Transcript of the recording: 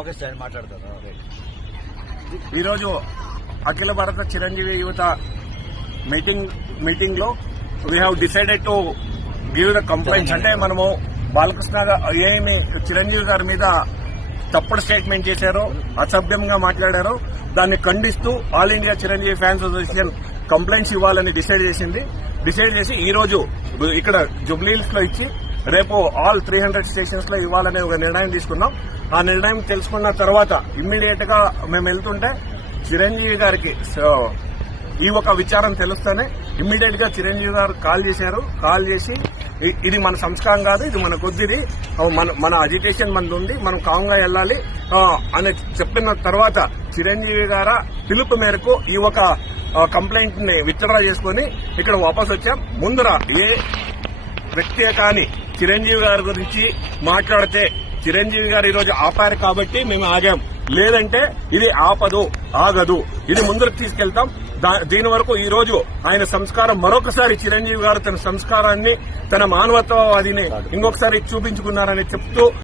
Okay sir మాట్లాడతాను. ఈరోజు అఖిల భారత చిరంజీవి యువత మీటింగ్ లో we have decided to give the complaints. అంటే మనము బాలకృష్ణ ఏమి చిరంజీవి గారి మీద తప్పుడు స్టేట్మెంట్ చేశారో, అసభ్యంగా మాట్లాడారో దాన్ని ఖండిస్తూ all India Chiranjeevi fans association complaints ఇవ్వాలని డిసైడ్ చేసి ఈ రోజు ఇక్కడ జుబ్లీహిల్స్ లో ఇచ్చి రేపు ఆల్ 300 స్టేషన్స్ లో ఇవ్వాలనే ఒక నిర్ణయం తీసుకున్నాం. ఆ నిర్ణయం తెలుసుకున్న తర్వాత ఇమ్మీడియట్ గా మేము వెళ్తుంటే చిరంజీవి గారికి ఈ ఒక విచారం తెలుస్తేనే ఇమ్మీడియట్ గా చిరంజీవి గారు కాల్ చేసి ఇది మన సంస్కారం కాదు, ఇది మన కొద్దిది, మన అజిటేషన్ మనది ఉంది, మనం కాంగా వెళ్ళాలి అని చెప్పిన తర్వాత చిరంజీవి గారు పిలుపు మేరకు ఈ ఒక కంప్లైంట్ ని విత్డ్రా చేసుకుని ఇక్కడ వాపస్ వచ్చాం. ముందర ఏ వ్యక్తి కానీ చిరంజీవి గారి గురించి మాట్లాడితే చిరంజీవి గారు ఈరోజు ఆపారు కాబట్టి మేము ఆగాం, లేదంటే ఇది ఆగదు, ఇది ముందరకు తీసుకెళ్తాం. దీని వరకు ఈ రోజు ఆయన సంస్కారం మరొకసారి చిరంజీవి గారు తన సంస్కారాన్ని, తన మానవత్వవాదిని ఇంకొకసారి చూపించుకున్నారని చెప్తూ